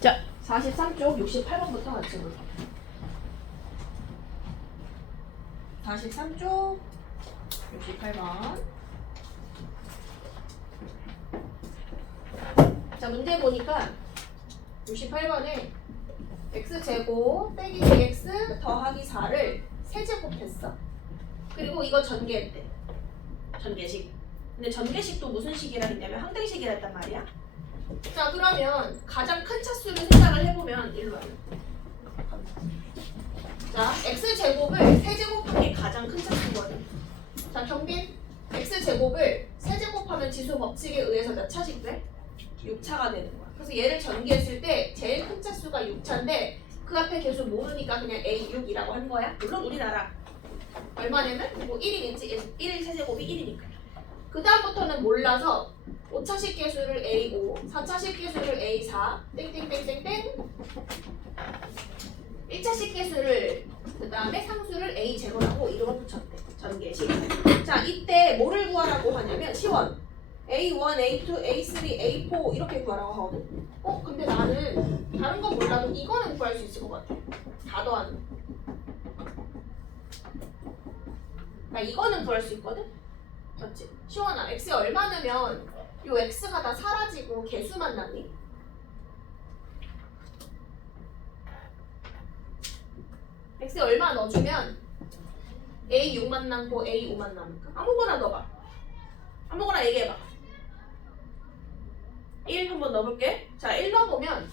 자, 43쪽 68번부터 같이 볼게요. 43쪽 68번. 자, 문제 보니까 68번에 x제곱 빼기 bx 더하기 4를 세제곱했어. 그리고 이거 전개했대. 전개식. 근데 전개식도 무슨 식이라 했냐면 항등식이라 했단 말이야. 자, 그러면 가장 큰 차수를 생각을 해보면 일로 와요. 자, x제곱을 세제곱한 게 가장 큰 차수거든. 자, 경빈 x제곱을 세제곱하면 지수 법칙에 의해서 몇 차씩 돼? 6차가 되는 거야. 그래서 얘를 전개했을 때 제일 큰 차수가 6차인데 그 앞에 계속 모르니까 그냥 A6이라고 한 거야. 물론 우리나라 얼마냐면 뭐 1이겠지. 1 세제곱이 1이니까. 그 다음부터는 몰라서 5차식 계수를 A5, 4차식 계수를 A4, 땡땡땡땡땡 1차식 계수를 그 다음에 상수를 A0라고 이름을 붙였대. 전개식. 자, 이때 뭐를 구하라고 하냐면 시원 A1, A2, A3, A4 이렇게 구하라고 하거든. 근데 나는 다른 건 몰라도 이거는 구할 수 있을 것 같아. 다 더하는 거. 나 이거는 구할 수 있거든? 맞지? 시원아, X에 얼마 넣으면 요 X가 다 사라지고 개수만 남니? X에 얼마 넣어주면 A6만 남고 A5만 남을까? 아무거나 넣어봐. 아무거나 얘기해봐. 1 한번 넣어볼게. 자, 1 넣어보면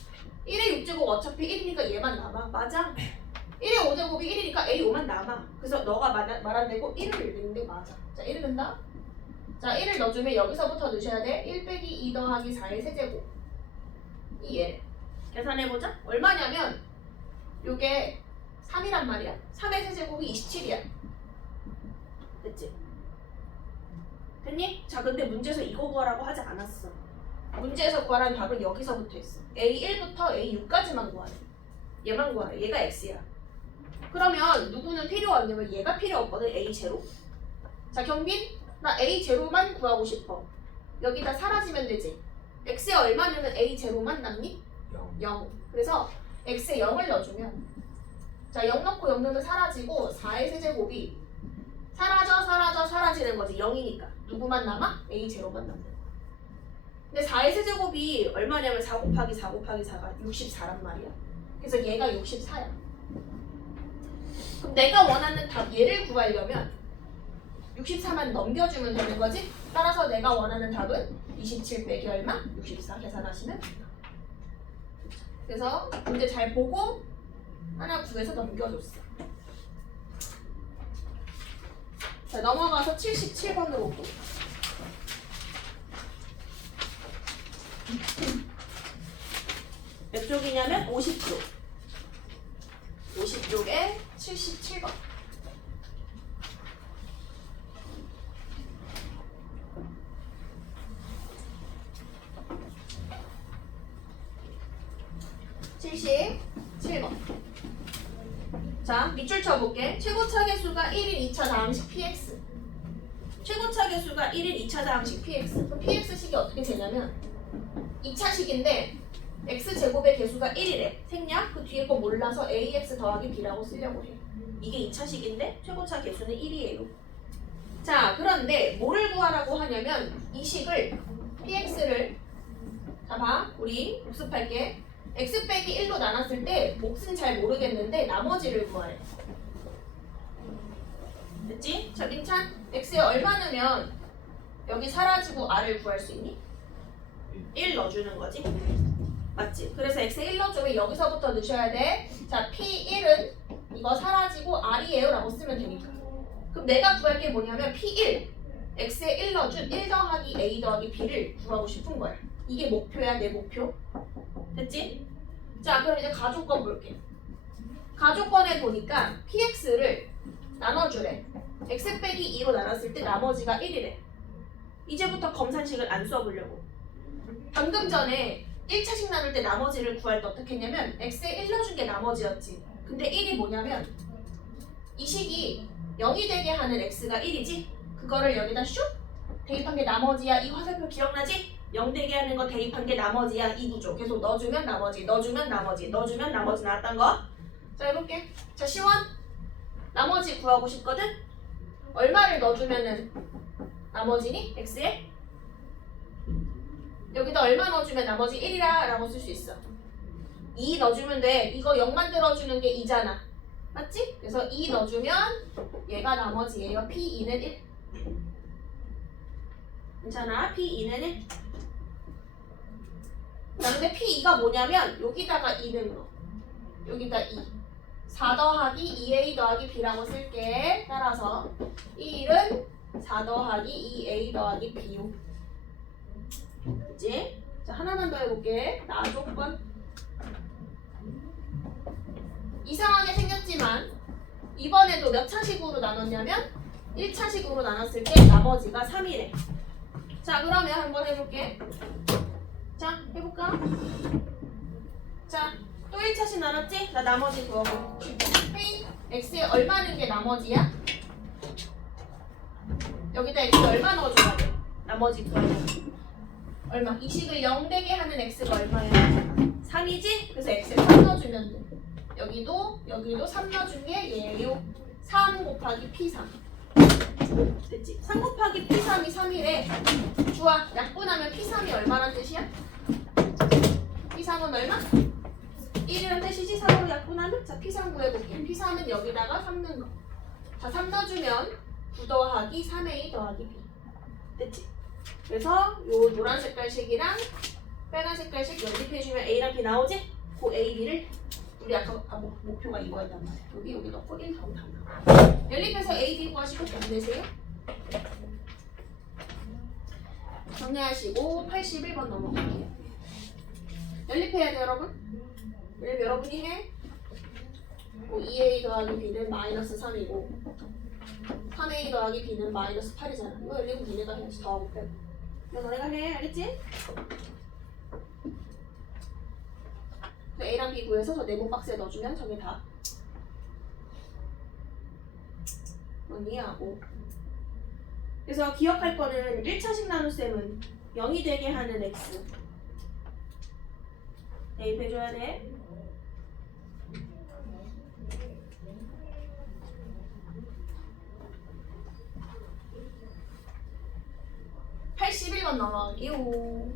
1의 6제곱 어차피 1이니까 얘만 남아. 맞아? 1의 5제곱이 1이니까 A5만 남아. 그래서 너가 말한 대로 1을 넣는 게 맞아. 자, 1을 넣는다. 자, 1을 넣어주면 여기서부터 넣으셔야 돼. 1 빼기 2 더하기 4의 세제곱. 2에 계산해보자. 얼마냐면 요게 3이란 말이야. 3의 세제곱이 27이야. 됐지? 됐니? 자, 근데 문제에서 이거 구하라고 하지 않았어. 문제에서 구하라는 답은 여기서부터 했어. A1부터 A6까지만 구하래. 얘만 구하래. 얘가 X야. 그러면 누구는 필요 없냐면 얘가 필요 없거든. A0. 자, 경빈 나 A0만 구하고 싶어. 여기다 사라지면 되지. X에 얼마 넣으면 A0만 남니? 0. 그래서 X에 0을 넣어주면 자, 0 넣고 0 넣으면 사라지고 4의 세제곱이 사라지는 거지. 0이니까 누구만 남아? A0만 남는. 근데 4의 세제곱이 얼마냐면 4 곱하기 4 곱하기 4가 64란 말이야. 그래서 얘가 64야. 그럼 내가 원하는 답 얘를 구하려면 64만 넘겨주면 되는 거지? 따라서 내가 원하는 답은 27 빼기 얼마? 64 계산하시면 된다. 그래서 문제 잘 보고 하나 구해서 넘겨줬어. 자, 넘어가서 77번으로 오고. 몇 쪽이냐면 50쪽. 50쪽에 77번. 자, 밑줄 쳐볼게. 최고차 계수가 1인 2차 다항식 px. 최고차 계수가 1인 2차 다항식 px. 그럼 px식이 어떻게 되냐면 2차식인데 x제곱의 계수가 1이래. 생략? 그 뒤에 거 몰라서 ax 더하기 b라고 쓰려고 해. 이게 2차식인데 최고차 계수는 1이에요. 자, 그런데 뭐를 구하라고 하냐면 이 식을 px를 자, 봐. 우리 복습할게. x 빼기 1로 나눴을 때 몫은 잘 모르겠는데 나머지를 구하래. 됐지? 자, 민찬 x에 얼마 넣으면 여기 사라지고 r을 구할 수 있니? 1 넣어주는 거지. 맞지? 그래서 x에 1 넣어주면 여기서부터 넣으셔야 돼. 자, p1은 이거 사라지고 r이에요 라고 쓰면 되니까. 그럼 내가 구할 게 뭐냐면 p1 x에 1 넣어준 1 더하기 a 더하기 b를 구하고 싶은 거야. 이게 목표야, 내 목표. 됐지? 자, 그럼 이제 가족권 볼게. 가족권에 보니까 px를 나눠주래. x 빼기 2로 나눴을 때 나머지가 1이래. 이제부터 검산식을 안 써보려고. 방금 전에 1차식 나눌 때 나머지를 구할 때 어떻게 했냐면 x에 1 넣어준 게 나머지였지. 근데 1이 뭐냐면 이 식이 0이 되게 하는 x가 1이지? 그거를 여기다 슉 대입한 게 나머지야. 이 화살표 기억나지? 0 되게 하는 거 대입한 게 나머지야. 이 구조. 계속 넣어주면 나머지, 넣어주면 나머지, 넣어주면 나머지 나왔던 거. 자, 해볼게. 자, 시원. 나머지 구하고 싶거든? 얼마를 넣어주면은 나머지니? x에? 여기다 얼마 넣어주면 나머지 1이라 라고 쓸 수 있어. 2 넣어주면 돼. 이거 0 만들어주는 게 2잖아. 맞지? 그래서 2 넣어주면 얘가 나머지예요. P2는 1. 괜찮아? P2는 1. 자, 근데 P2가 뭐냐면 여기다가 2는 거. 여기다 2. 4 더하기 2A 더하기 B라고 쓸게. 따라서 이 1은 4 더하기 2A 더하기 B요. 그치? 자, 하나만 더 해볼게. 나 조건. 이상하게 생겼지만 이번에도 몇 차식으로 나눴냐면 1차식으로 나눴을 때 나머지가 3이래. 자, 그러면 한번 해볼게. 자, 해볼까? 자, 또 1차식 나눴지? 나 나머지 구하고. 페인 x에 얼마는 게 나머지야? 여기다 x 얼마 넣어줘야 돼? 나머지 구하려면 얼마? 이 식을 0 되게 하는 x가 얼마야? 3이지? 그래서 x에 3 넣어주면 돼. 여기도 3 넣어준 게 얘예요. 3 곱하기 P3. 됐지? 3 곱하기 P3이 3이래. 좋아. 약분하면 P3이 얼마란 뜻이야? P3은 얼마? 1이란 뜻이지? 3으로 약분하면? 자, P3 구해볼게. P3은 여기다가 3 넣는 거. 자, 3 넣어주면 9 더하기 3A 더하기 B. 됐지? 그래서 요 노란 색깔 식이랑 빨간 색깔 식 연립해주면 A랑 B 나오지? 그 A, B를 우리 아까 목표가 이거였단 말이야. 여기 넣고 1 다음 나와. 연립해서 A, B 구하시고 정리하세요. 정리하시고 81번 넘어갈게요. 연립해야 돼요, 여러분. 연립 여러분이 해. 2A 더하기 B는 마이너스 3이고 3A 더하기 B는 마이너스 8이잖아. 이거 연립은 니네가 해야지. 더하고 빼고. 이거 너네가 해. 알겠지? A랑 B 구해서 저 네모 박스에 넣어주면 저게 다 정리하고. 그래서 기억할 거는 1차식 나눗셈은 0이 되게 하는 x 대입해줘야 돼. (81번) 넘어갈게요.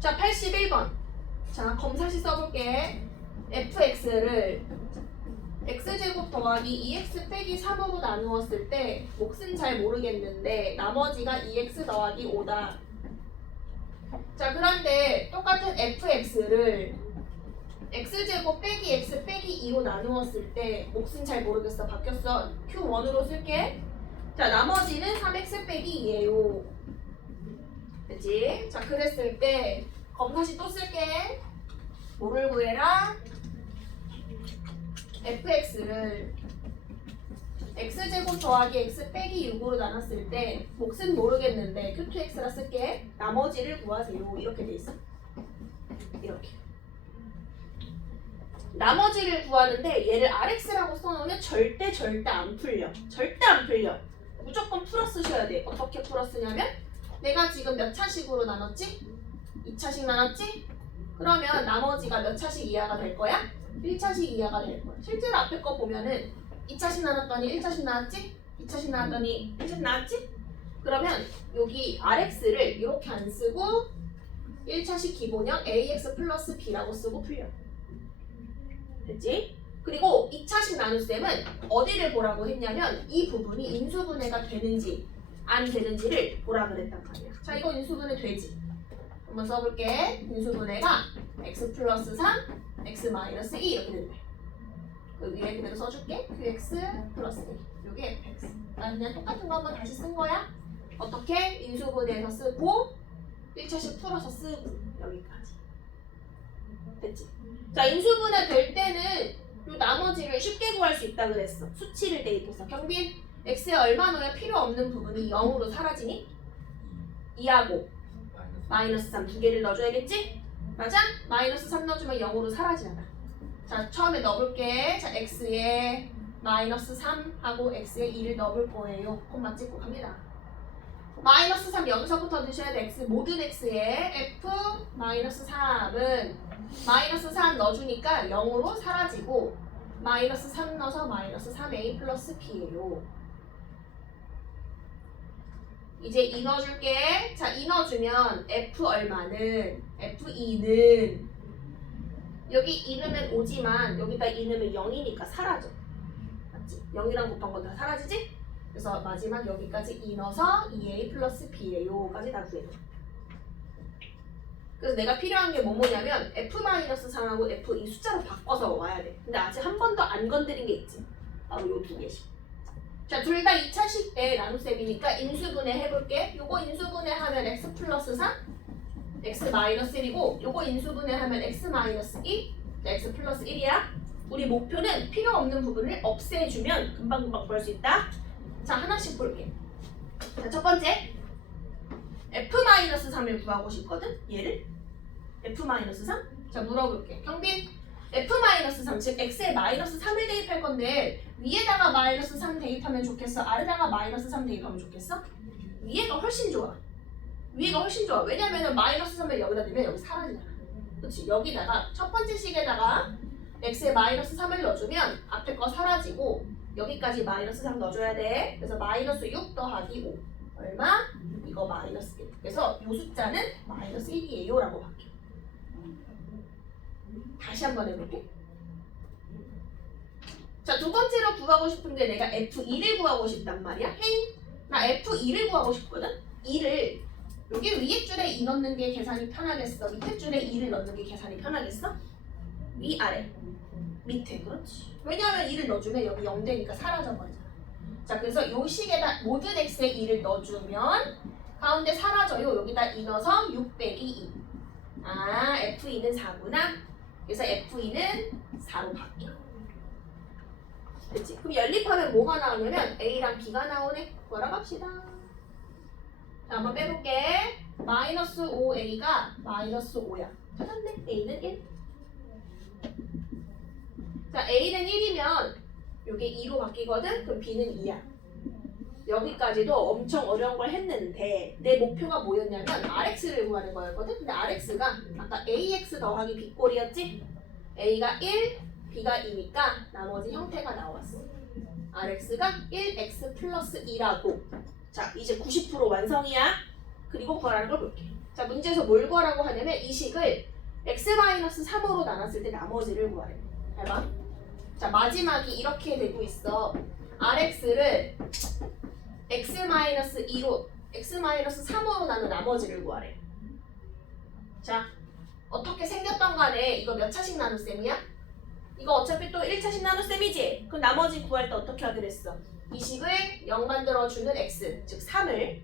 자, 81번. 자, 검사시 써볼게. fx를 x제곱 더하기 2x 빼기 3으로 나누었을 때 몫은 잘 모르겠는데 나머지가 2x 더하기 5다. 자, 그런데 똑같은 fx를 x제곱 빼기 x 빼기 2로 나누었을 때 몫은 잘 모르겠어. 바뀌었어. q1으로 쓸게. 자, 나머지는 3x 빼기 2예요. 그치? 자, 그랬을 때 검사시 또 쓸게. 뭐를 구해라? fx를 x제곱 더하기 x 빼기 6으로 나눴을 때 몫은 모르겠는데 q2x라 쓸게. 나머지를 구하세요. 이렇게 돼 있어. 이렇게. 나머지를 구하는데 얘를 rx라고 써놓으면 절대 안 풀려. 절대 안 풀려. 무조건 풀어 쓰셔야 돼. 어떻게 풀어 쓰냐면 내가 지금 몇 차식으로 나눴지? 2차식 나눴지? 그러면 나머지가 몇 차식 이하가 될 거야? 1차식 이하가 될 거야. 실제로 앞에 거 보면은 2차식 나눴더니 1차식 나왔지? 2차식 나왔더니 1차식 나왔지? 그러면 여기 rx를 이렇게 안 쓰고 1차식 기본형 ax 플러스 b라고 쓰고 풀려. 됐지? 그리고 2차식 나눗셈은 어디를 보라고 했냐면 이 부분이 인수분해가 되는지 안 되는지를 보라 그랬단 말이야. 자, 이거 인수분해 되지? 한번 써볼게. 인수분해가 x 플러스 3, x 마이너스 2 이렇게 된대. 그 위에 그대로 써줄게. qx 플러스 1. 요게 fx. 난 그냥 똑같은 거 한번 다시 쓴 거야. 어떻게? 인수분해해서 쓰고 1차식 풀어서 쓰고 여기까지. 됐지? 자, 인수분해 될 때는 요 나머지를 쉽게 구할 수 있다 그랬어. 수치를 대입해서. 경빈, x에 얼마 넣어야 필요 없는 부분이 0으로 사라지니? 2하고 마이너스 3 두 개를 넣어줘야겠지? 맞아? 마이너스 3 넣어주면 0으로 사라지잖아. 자, 처음에 넣어볼게. 자, x에 마이너스 3 하고 x에 2를 넣을 거예요. 콤마 찍고 갑니다. 마이너스 3 여기서부터 넣으셔야 돼. x 모든 x에 f 마이너스 3은 마이너스 3 넣어주니까 0으로 사라지고 마이너스 3 넣어서 마이너스 3a 플러스 b예요. 이제 2 넣어줄게. 자, 2 넣어주면 f 얼마는 f2는 여기 2 넣으면 5지만 여기다 2 넣으면 0이니까 사라져. 맞지? 0이랑 곱한 건 다 사라지지? 그래서 마지막 여기까지 2 넣어서 2a 플러스 b예요까지 다 구해줘. 그래서 내가 필요한 게 뭐냐면 f-3하고 f 이 숫자로 바꿔서 와야 돼. 근데 아직 한 번도 안 건드린 게 있지. 바로 요 두 개씩. 자, 둘 다 2차식의 나눗셈이니까 인수분해 해볼게. 요거 인수분해 하면 x 플러스 3, x 마이너스 1이고 요거 인수분해 하면 x 마이너스 2, x 플러스 1이야. 우리 목표는 필요 없는 부분을 없애주면 금방금방 구할 수 있다. 자, 하나씩 볼게. 자, 첫 번째 f-3을 구하고 싶거든. 얘를 f-3. 자, 물어볼게. 경빈 f-3 즉 x에 마이너스 3을 대입할 건데 위에다가 마이너스 3 대입하면 좋겠어? 아래다가 마이너스 3 대입하면 좋겠어? 위에가 훨씬 좋아. 위에가 훨씬 좋아. 왜냐면은 마이너스 3을 여기다 넣으면 여기 사라지잖아. 그렇지? 여기다가 첫 번째 식에다가 x에 마이너스 3을 넣어주면 앞에 거 사라지고 여기까지 마이너스 3 넣어줘야 돼. 그래서 마이너스 6 더하기 5 얼마? 이거 마이너스 1. 그래서 이 숫자는 마이너스 1이에요 라고 바뀌어. 다시 한번 해볼게. 자, 두 번째로 구하고 싶은 게 내가 f2를 구하고 싶단 말이야. 헤이, 나 f2를 구하고 싶거든. 2를 여기 위에 줄에 2 넣는 게 계산이 편하겠어? 밑에 줄에 2를 넣는 게 계산이 편하겠어? 위, 아래, 밑에. 그렇지. 왜냐하면 2를 넣어주면 여기 0 되니까 사라져버리잖아. 자, 그래서 요 식에다 모든 x에 2를 넣어주면 가운데 사라져요. 여기다 2 넣어서 6 빼기 2. 아, f2는 4구나. 그래서 f2는 4로 바뀌어. 그치? 그럼 연립하면 뭐가 나오냐면 a랑 b가 나오네. 구하러 갑시다. 자, 한번 빼볼게. 마이너스 5a가 마이너스 5야. 찾았네. a는 1. 자, a는 1이면 이게 2로 바뀌거든? 그럼 b는 2야. 여기까지도 엄청 어려운 걸 했는데 내 목표가 뭐였냐면 rx를 구하는 거였거든? 근데 rx가 아까 ax 더하기 b꼴이었지? a가 1, b가 2니까 나머지 형태가 나왔어. rx가 1x 플러스 2라고. 자, 이제 90% 완성이야. 그리고 구하라는 걸 볼게. 자, 문제에서 뭘 구하라고 하냐면 이 식을 x-3으로 나눴을 때 나머지를 구하래. 해봐. 자, 마지막이 이렇게 되고 있어. rx를 x-2로 x-3으로 나눈 나머지를 구하래. 자, 어떻게 생겼던 간에 이거 몇 차식 나눗셈이야? 이거 어차피 또 1차식 나눗셈이지? 그럼 나머지 구할 때 어떻게 하기로 했어? 이 식을 0 만들어주는 x, 즉 3을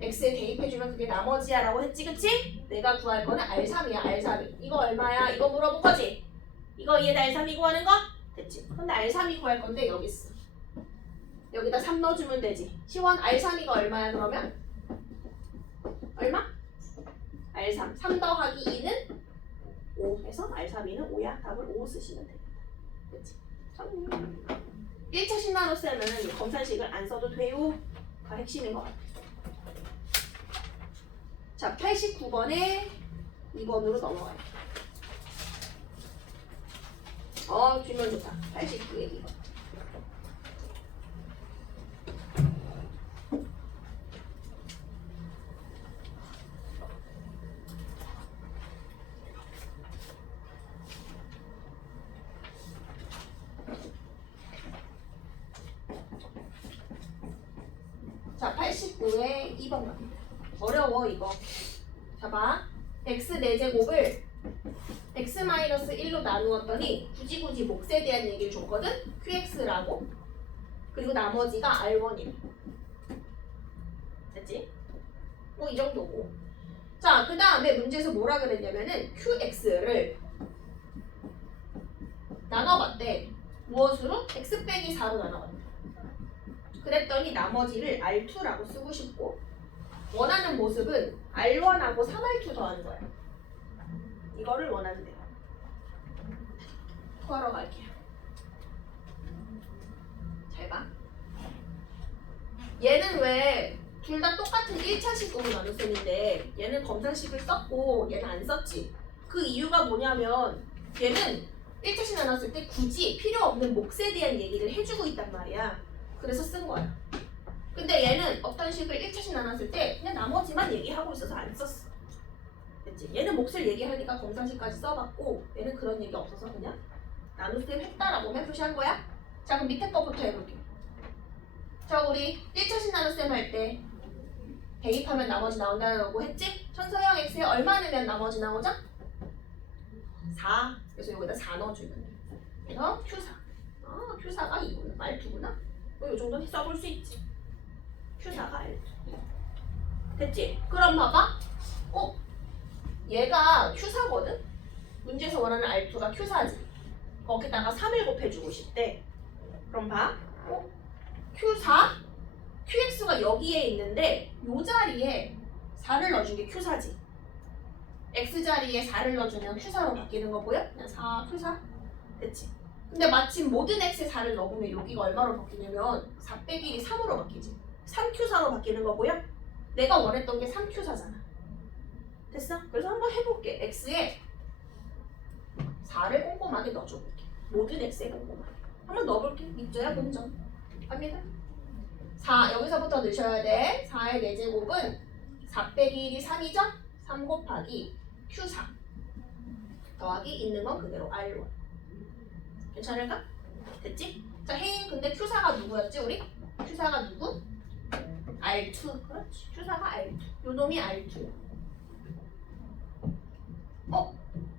x에 대입해주면 그게 나머지야 라고 했지, 그치? 내가 구할 거는 R3이야, R3이. 이거 얼마야? 이거 물어본 거지? 이거 이해다 R3이 구하는 거? 됐지? 근데 R3이 구할 건데 여기 있어. 여기다 3 넣어주면 되지. 시원, R3이가 얼마야 그러면? 얼마? R3. 3 더하기 2는 5 해서 R3이는 5야. 답을 5 쓰시면 됩니다. 그치? 1차식 나눗셈은 검산식을 안 써도 돼요. 가 핵심인 것 같아. 자, 89번에 2번으로 넘어가요. 뒷면 좋다. 89에 2번. 자, 89에 2번 갑니다. 어려워 이거. 자, 봐. x 4제곱을 x-1로 나누었더니 굳이 몫에 대한 얘기를 줬거든? qx라고. 그리고 나머지가 r1이래. 됐지? 뭐 이 정도고. 자, 그 다음에 문제에서 뭐라 그랬냐면은 qx를 나눠봤대. 무엇으로? x 빼기 4로 나눠봤대. 그랬더니 나머지를 r2라고 쓰고 싶고 원하는 모습은 r1하고 3r2 더하는 거야. 이거를 원하는데요. 구하러 갈게요. 잘 봐. 얘는 왜 둘 다 똑같은 1차식으로 나눗셈인데 얘는 검산식을 썼고 얘는 안 썼지. 그 이유가 뭐냐면 얘는 1차식 나눴을 때 굳이 필요 없는 몫에 대한 얘기를 해주고 있단 말이야. 그래서 쓴 거야. 근데 얘는 어떤 식을 1차식 나눴을 때 그냥 나머지만 얘기하고 있어서 안 썼어. 그치? 얘는 몫을 얘기하니까 검산식까지 써봤고 얘는 그런 얘기 없어서 그냥 나눗셈 했다라고만 표시한 거야. 자, 그럼 밑에 거부터 해볼게. 자, 우리 1차식 나눗셈 할 때 대입하면 나머지 나온다는 거고 했지? 천서형 x에 얼마 넣으면 나머지 나오죠? 4. 그래서 여기다 4 넣어주면 돼. 그래서 Q4. 아, Q4가 2구나. R2구나. 이 정도는 써볼 수 있지. Q4가 R2. 됐지? 그럼 봐봐. 얘가 Q4거든? 문제에서 원하는 R2가 Q4지. 거기다가 3을 곱해주고 싶대. 그럼 봐. Q4? QX가 여기에 있는데 이 자리에 4를 넣어준 게 Q4지. X자리에 4를 넣어주면 Q4로 바뀌는 거 보여? 그냥 4, Q4? 됐지? 근데 마침 모든 X에 4를 넣으면 여기가 얼마로 바뀌냐면 4 빼기 1이 3으로 바뀌지. 3Q4로 바뀌는 거 보여? 내가 원했던 게 3Q4잖아. 됐어? 그래서 한번 해볼게. X에 4를 꼼꼼하게 넣어줘볼게. 모든 X에 꼼꼼하게. 한번 넣어볼게. 밑줄야 문점. 갑니다. 4 여기서부터 넣으셔야 돼. 4의 4제곱은 4 빼기 1이 3이죠? 3 곱하기 Q4 더하기 있는 건 그대로 R1. 괜찮을까? 됐지? 자, 혜인 근데 Q4가 누구였지 우리? Q4가 누구? R2. 그렇지. Q4가 R2. 요 놈이 R2야.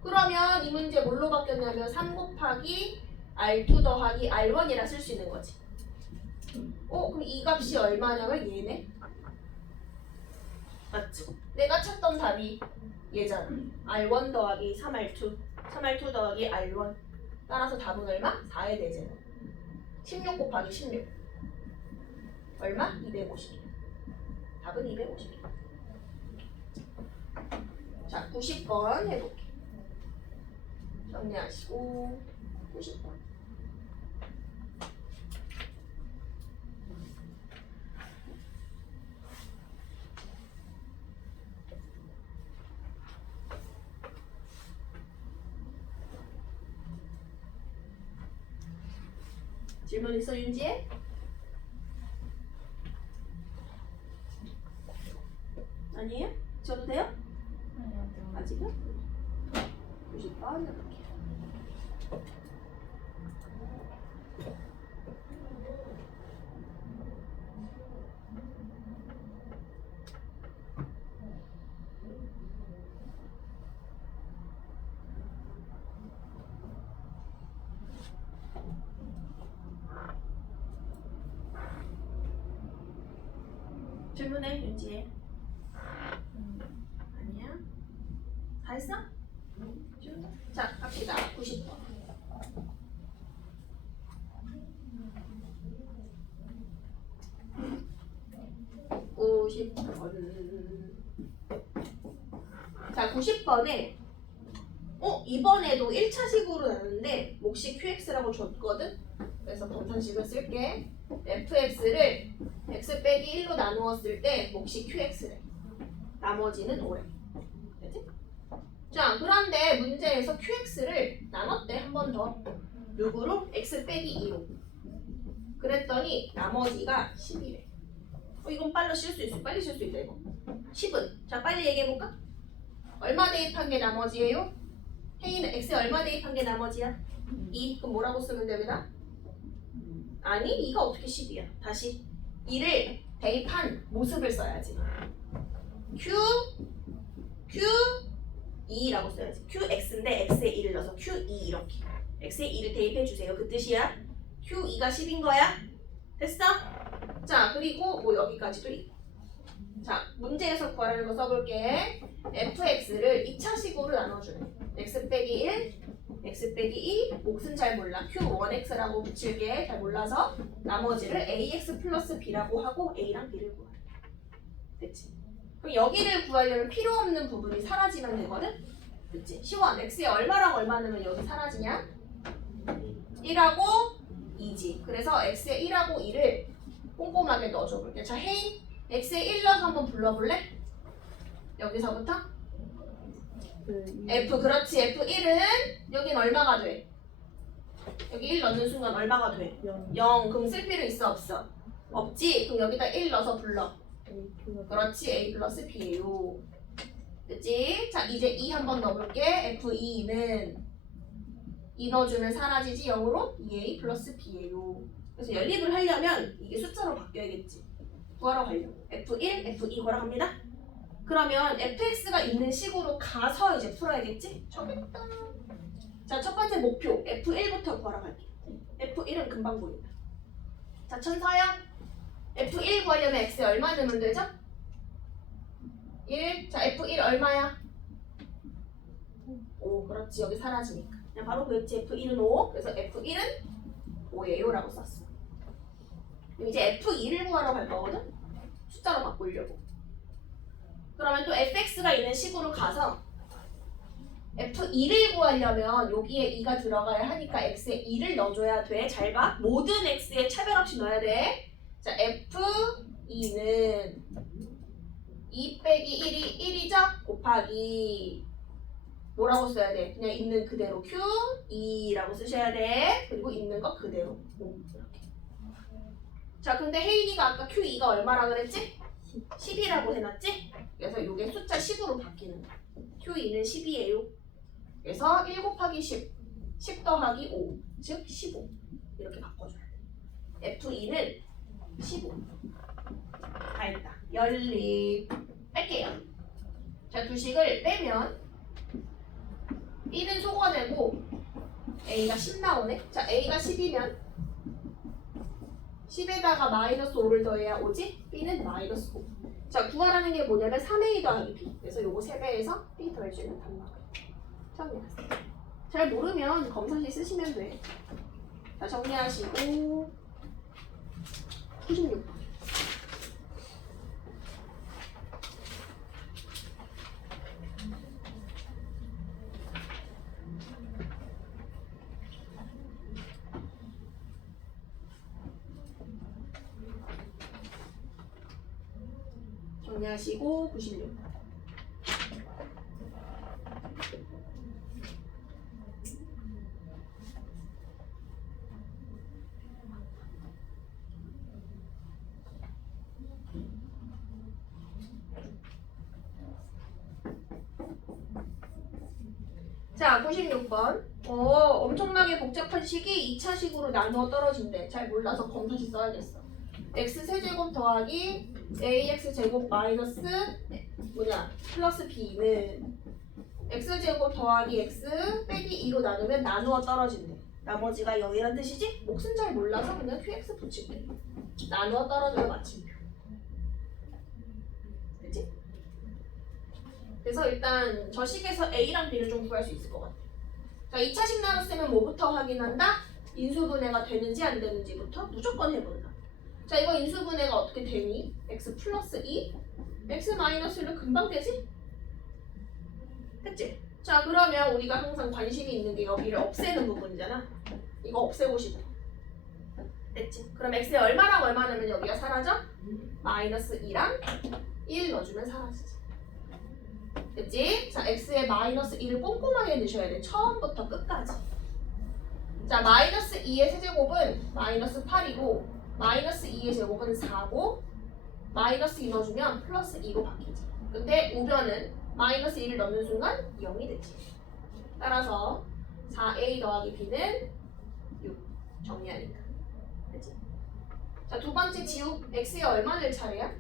그러면 이 문제 뭘로 바뀌었냐면 3 곱하기 R2 더하기 R1이라 쓸 수 있는 거지. 그럼 이 값이 얼마냐면 얘네? 맞지? 내가 찾던 답이 얘잖아. R1 더하기 3R2 3R2 더하기 R1 따라서 답은 얼마? 4의 4제곱 16 곱하기 16 얼마? 250. 답은 250. 자, 90번 해볼게. 정리하시고 90번. 질문 있어 윤지혜? 아니에요? 저도 돼요? 아직은? 90번 해볼게요. 질문해 윤지혜. 아니야? 다 했어? 자, 갑시다. 90번. 자, 90번에 이번에도 1차식으로 나누는데 몫이 QX라고 줬거든? 그래서 검산식을 쓸게. fx를 x 빼기 1로 나누었을 때 몫이 qx래. 나머지는 5래. 됐지? 자, 그런데 문제에서 qx를 나눴대. 한 번 더. 누구로? x 빼기 2로. 그랬더니 나머지가 10이래. 이건 빨리 쓸 수 있어. 빨리 쓸 수 있다 이거. 10은. 자, 빨리 얘기해볼까? 얼마 대입한 게 나머지예요? 혜인은 x에 얼마 대입한 게 나머지야? 2. 그럼 뭐라고 쓰면 됩니다? 아니, 2가 어떻게 10이야? 다시 2를 대입한 모습을 써야지. Q2라고 써야지. QX인데 X에 2를 넣어서 Q2 이렇게. X에 2를 대입해주세요. 그 뜻이야. Q2가 10인 거야? 됐어? 자, 그리고 뭐 여기까지도 있고. 자, 문제에서 구하라는 거 써볼게. fx를 2차식으로 나눠주네. x 빼기 1, x 빼기 2, 몫은 잘 몰라. q1x라고 붙일게. 잘 몰라서 나머지를 ax 플러스 b라고 하고 a랑 b를 구해. 됐지? 그럼 여기를 구하려면 필요 없는 부분이 사라지면 되거든? 됐지? 시원. x에 얼마랑 얼마 넣으면 여기 사라지냐? 1하고 2. 2지. 그래서 x에 1하고 2를 꼼꼼하게 넣어줘 볼게. 자, 혜인, x에 1 넣어서 한번 불러볼래? 여기서부터? f, 그렇지. f1은 여긴 얼마가 돼? 여기 1 넣는 순간 얼마가 돼? 0. 그럼 쓸 필요 있어, 없어? 없지? 그럼 여기다 1 넣어서 불러. 그렇지. a 플러스 b예요. 됐지? 자, 이제 2 한번 넣어볼게. f2는 2 넣어주면 사라지지. 0으로 2a 플러스 b예요. 그래서 연립을 하려면 이게 숫자로 바뀌어야겠지. 구하러 가려고. f1, f2 구하러갑니다. 그러면 fx가 있는 식으로 가서 이제 풀어야겠지? 저겠다. 자, 첫 번째 목표 f1부터 구하러 갈게. f1은 금방 보인다. 자, 천서영, f1 구하려면 x에 얼마 넣으면 되죠? 1. 자, f1 얼마야? 5. 그렇지. 여기 사라지니까. 그냥 바로 구했지. f1은 5. 그래서 f1은 5예요 라고 썼어. 그럼 이제 f2를 구하러 갈 거거든? 숫자로 바꾸려고. 그러면 또 fx가 있는 식으로 가서 f2를 구하려면 여기에 2가 들어가야 하니까 x에 2를 넣어줘야 돼. 잘 봐. 모든 x에 차별 없이 넣어야 돼. 자, f2는 2 빼기 1이 1이죠? 곱하기 뭐라고 써야 돼? 그냥 있는 그대로 q2라고 쓰셔야 돼. 그리고 있는 거 그대로 5 이렇게. 자, 근데 혜인이가 아까 q2가 얼마라 그랬지? 10이라고 해놨지? 그래서 이게 숫자 10으로 바뀌는 거야. q2는 10이에요. 그래서 1 곱하기 10, 10 더하기 5, 즉 15 이렇게 바꿔줘야 돼. f2는 15. 다 했다. 연립 뺄게요. 자, 두식을 빼면 b는 소거가 되고 a가 10 나오네. 자, a가 10이면 10에다가 마이너스 5를 더해야 오지? b는 마이너스 5. 자, 구하라는 게 뭐냐면 3a 더하기 b. 그래서 요거 3배에서 b 더해주면 답 나와요. 정리하세요. 잘 모르면 검사시 쓰시면 돼. 자, 정리하시고 96번. 정리하시고 96. 자, 96번. 엄청나게 복잡한 식이 2차식으로 나누어 떨어진대. 잘 몰라서 검사시 써야겠어. x 세제곱 더하기 ax 제곱 마이너스 플러스 b는 x제곱 더하기 x 빼기 2로 나누면 나누어 떨어진대. 나머지가 0이란 뜻이지? 몫은 잘 몰라서 그냥 qx 붙일게. 나누어 떨어져요 마침표. 그치? 그래서 일단 저 식에서 a랑 b를 좀 구할 수 있을 것 같아. 자, 2차식 나눴으면 뭐부터 확인한다? 인수분해가 되는지 안 되는지부터 무조건 해본다. 자, 이거 인수분해가 어떻게 되니? x 플러스 2, x 마이너스 1은 금방 되지? 됐지? 자, 그러면 우리가 항상 관심이 있는 게 여기를 없애는 부분이잖아. 이거 없애고 싶어. 됐지? 그럼 x에 얼마랑 얼마 넣으면 여기가 사라져? 마이너스 2랑 1 넣어주면 사라지지. 됐지? 자, x에 마이너스 2를 꼼꼼하게 넣으셔야 돼. 처음부터 끝까지. 자, 마이너스 2의 세제곱은 마이너스 8이고 마이너스 2의 제곱은 4고 마이너스 2 넣어주면 플러스 2로 바뀌지. 근데 우변은 마이너스 2를 넣는 순간 0이 되지. 따라서 4a 더하기 b는 6 정리하니까. 됐지? 자, 두 번째 지우 x에 얼마 될 차례야?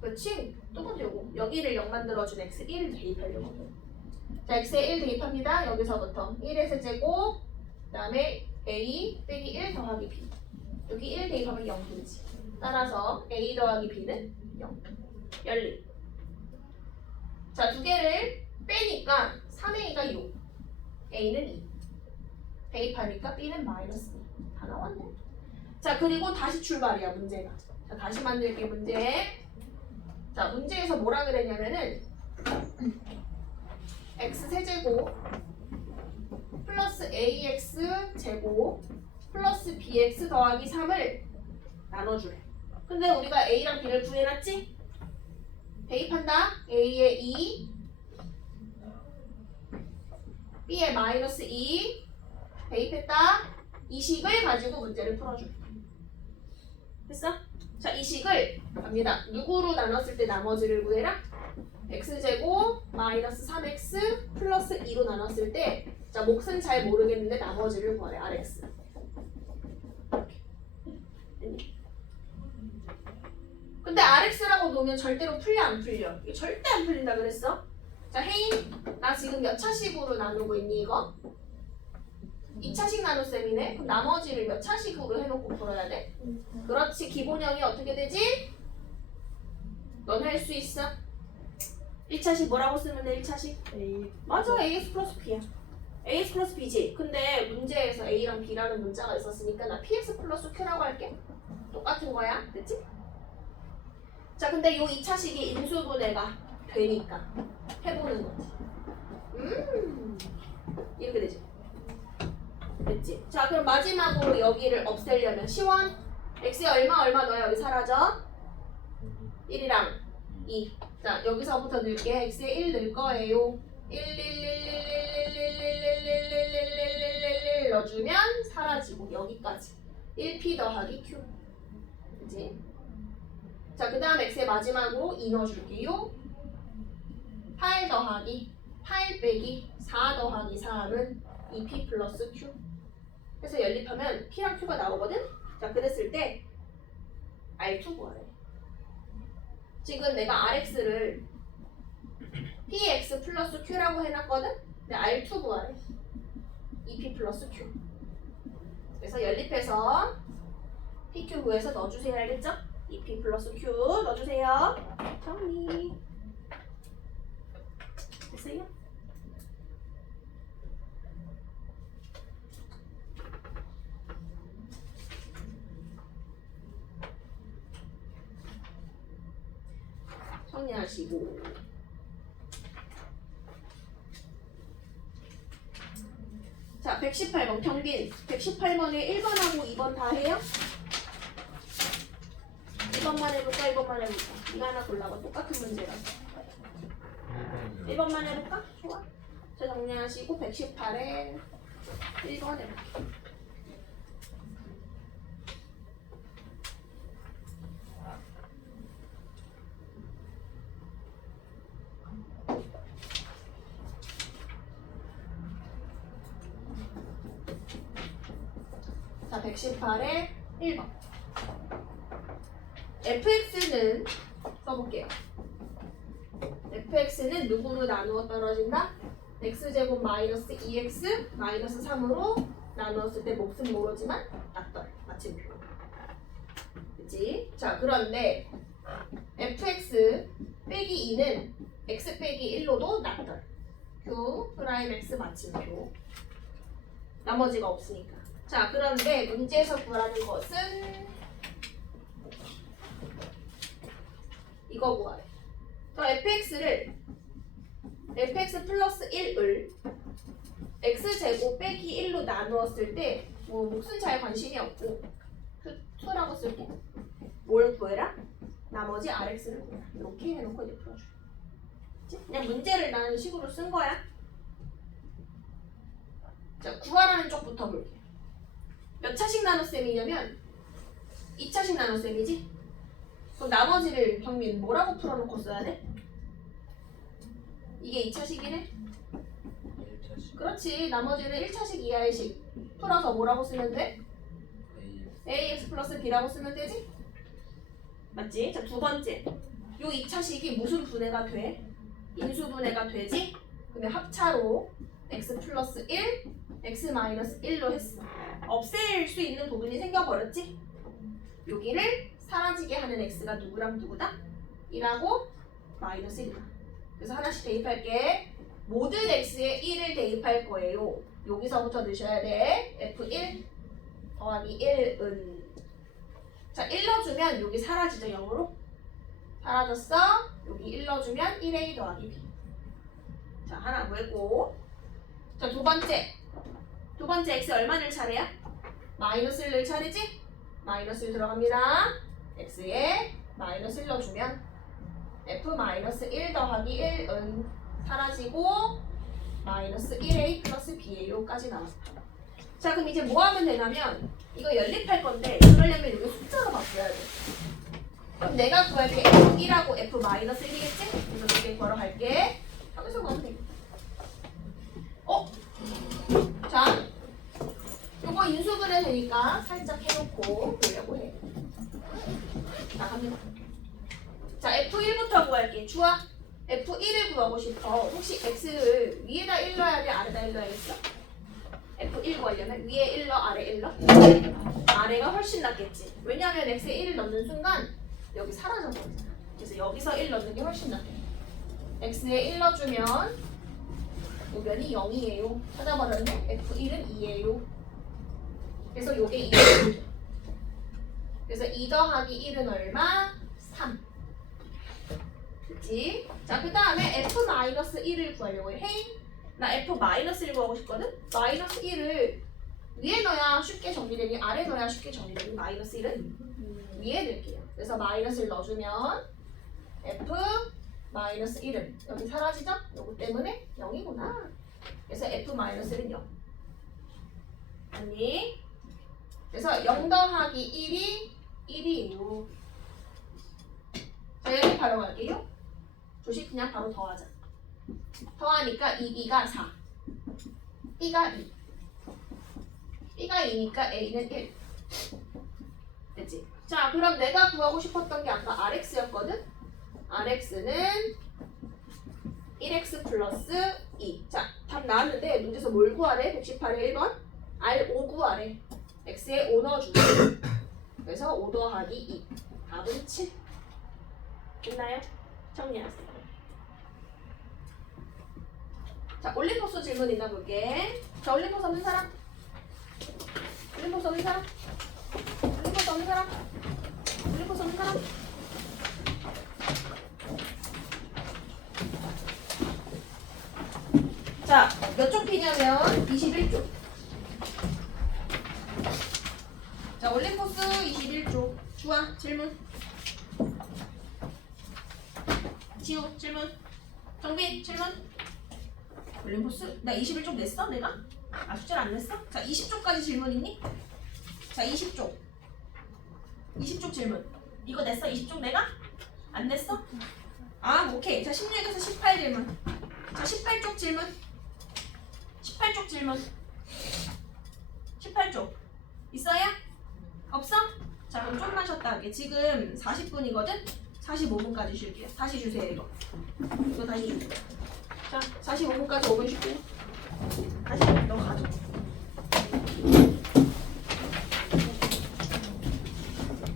그렇지? 두 번째 요거. 여기를 0 만들어준 x 1을 대입하려고. 자, x에 1 대입합니다. 여기서부터 1의 세제곱 그 다음에 a 빼기 1 더하기 b. 여기 1 대입하면 0 되지. 따라서 a 더하기 b는 0. 연립. 자, 두 개를 빼니까 3a가 6, a는 2. 대입하니까 b는 마이너스 2. 다 나왔네. 자, 그리고 다시 출발이야, 문제가. 자, 다시 만들게 문제. 자, 문제에서 뭐라 그랬냐면은 x 세제곱 플러스 ax 제곱 플러스 bx 더하기 3을 나눠주래. 근데 우리가 a랑 b를 구해놨지? 대입한다. a에 2, b에 마이너스 2 대입했다. 이 식을 가지고 문제를 풀어줘. 됐어? 자, 이 식을 갑니다. 누구로 나눴을 때 나머지를 구해라? x제곱 마이너스 3x 플러스 2로 나눴을 때 자, 몫은 잘 모르겠는데 나머지를 구하래. rx. 됐니? 근데 rx라고 놓으면 절대로 풀려 안 풀려? 이게 절대 안 풀린다 그랬어? 자, 혜인, 나 지금 몇 차식으로 나누고 있니 이거? 2차식 나눗셈이네? 그럼 나머지를 몇 차식으로 해놓고 풀어야 돼? 그렇지. 기본형이 어떻게 되지? 넌 할 수 있어. 1차식 뭐라고 쓰면 돼? 1차식? A 맞아. ax 플러스 b야. ax 플러스 b지. 근데 문제에서 a랑 b라는 문자가 있었으니까 나 px 플러스 q라고 할게. 똑같은 거야. 됐지? 자, 근데 요 2차식이 인수분해가 되니까 해보는 거지. 이렇게 되지. 됐지? 자, 그럼 마지막으로 여기를 없애려면 시원 x에 얼마 넣어야 여기 사라져? 1이랑 2. 자, 여기서부터 넣을게. x에 1 넣을 거예요. 1 넣어주면 사라지고 여기까지 1p 더하기 q. 그치? 자, 그 다음 x에 마지막으로 2 넣어줄게요. 8 더하기 8 빼기 4 더하기 3은 2p 플러스 q. 그래서 연립하면 p랑 q가 나오거든? 자, 그랬을 때 r2 구하래. 지금 내가 rx를 px 플러스 q라고 해놨거든? 근데 r2 구하래. 2p 플러스 q. 그래서 연립해서 pq 구해서 넣어주세요. 알겠죠? 2p 플러스 q 넣어주세요. 정리. 됐어요? 정리하시고. 자, 118번 평균. 118번에 1번하고 2번 다 해요? 1번만 해볼까? 1번만 해볼까? 이거 하나 골라봐. 똑같은 문제라서. 1번만 해볼까? 좋아. 자, 정리하시고 118에 1번 해볼게. 자, 118에 1번. fx는 써볼게요. fx는 누구로 나누어 떨어진다? x제곱 마이너스 2x 마이너스 3으로 나누었을 때 몫은 모르지만 낫떨. 마침표. 그치? 자, 그런데 fx 빼기 2는 x 빼기 1로도 낫떨. q 프라임 x 마침표. 나머지가 없으니까. 자, 그런데 문제에서 구하라는 것은 이거 구하래. 자, fx를 fx 플러스 1을 x제곱 빼기 1로 나누었을 때 뭐 몫은 잘 관심이 없고 2라고 쓸게. 뭘 구해라? 나머지 rx를 구해라. 이렇게 해놓고 이제 풀어줘. 그냥 문제를 나는 식으로 쓴 거야. 자, 구하라는 쪽부터 볼게. 몇 차식 나눗셈이냐면 2차식 나눗셈이지? 그럼 나머지를 경민 뭐라고 풀어놓고 써야 돼? 이게 2차식이네? 1차식 그렇지. 나머지는 1차식 이하의 식 풀어서 뭐라고 쓰면 돼? ax 플러스 b라고 쓰면 되지? 맞지? 자, 두 번째. 요 2차식이 무슨 분해가 돼? 인수분해가 되지? 그러면 합차로 x 플러스 1, x 마이너스 1로 했어. 없앨 수 있는 부분이 생겨버렸지? 여기를 사라지게 하는 x가 누구랑 누구다? 1하고 마이너스 1이다. 그래서 하나씩 대입할게. 모든 x에 1을 대입할 거예요. 여기서부터 넣으셔야 돼. f1 더하기 1은. 자, 1 넣어주면 여기 사라지죠, 0으로? 사라졌어. 여기 1 넣어주면 1a 더하기 b. 자, 하나 구했고. 자, 두 번째. 두 번째 x 얼마 늘 차례야? 마이너스 1 늘 차례지? 마이너스 1 들어갑니다. x에 마이너스 1 넣어주면 f 마이너스 1 더하기 1은 사라지고 마이너스 1a 플러스 ba요까지 나왔어. 자, 그럼 이제 뭐 하면 되냐면 이거 연립할 건데 그러려면 이거 숫자로 바꿔야 돼. 그럼 내가 구할 게 f1하고 f 마이너스 1이겠지? 그래서 이렇게 걸어갈게. 여기서 구하면 되겠다. 자, 요거 인수분해 되니까 살짝 해놓고 보려고 해. 자, 갑니다. 자, F1부터 구할게. 주아, F1을 구하고 싶어. 혹시 X를 위에다 1 넣어야 돼? 아래다 1 넣어야겠어? F1 구하려면 위에 1 넣어, 아래 1 넣어? 아래가 훨씬 낫겠지. 왜냐면 X에 1을 넣는 순간 여기 사라져버리잖아. 그래서 여기서 1 넣는 게 훨씬 낫대. X에 1 넣어주면 요변이 0이에요. 찾아버렸네. F1은 2예요. 그래서 요게 2예요. 그래서 2 더하기 1은 얼마? 3. 그치? 자, 그 다음에 F-1을 구하려고 해. 나 F-1을 구하고 싶거든? 마이너스 1을 위에 넣어야 쉽게 정리되니 아래 넣어야 쉽게 정리되니 마이너스 1은 위에 넣을게요. 그래서 마이너스를 넣어주면 F-1은 여기 사라지죠? 요거 때문에 0이구나. 그래서 F-1은 0. 아니? 그래서 0 더하기 1이 1이에요. 자, 여기 바로 갈게요. 조식 그냥 바로 더하자. 더하니까 2b가 4. b가 2. b가 2니까 a는 1. 됐지? 자, 그럼 내가 구하고 싶었던 게 아까 rx였거든? rx는 1x 플러스 2. 자, 답 나왔는데 문제에서 뭘 구하래? 118에 1번. R5 구하래. x에 5 넣어주고. 그래서 5 더하기 2. 답은 7. 됐나요? 정리하세요. 자, 올림포스 질문 있나 볼게. 자, 올림포스 없는 사람? 올림포스 없는 사람? 올림포스 없는 사람? 올림포스 없는 사람? 자, 몇 쪽 피냐면 21쪽. 자, 올림포스 21쪽. 주아, 질문. 지우, 질문. 정빈, 질문. 올림포스? 나 21쪽 냈어? 내가? 아, 숫자를 안 냈어? 자, 20쪽까지 질문 있니? 자, 20쪽. 20쪽 질문. 이거 냈어? 20쪽 내가? 안 냈어? 아, 오케이. 자, 16에서 18 질문. 자, 18쪽 질문. 18쪽 질문. 18쪽. 있어요? 없어? 자, 그럼 좀만 쉬었다 할게. 지금 40분이거든? 45분까지 쉴게요. 다시 주세요, 이거. 이거 다시 주세요. 자, 45분까지 5분 쉴게요.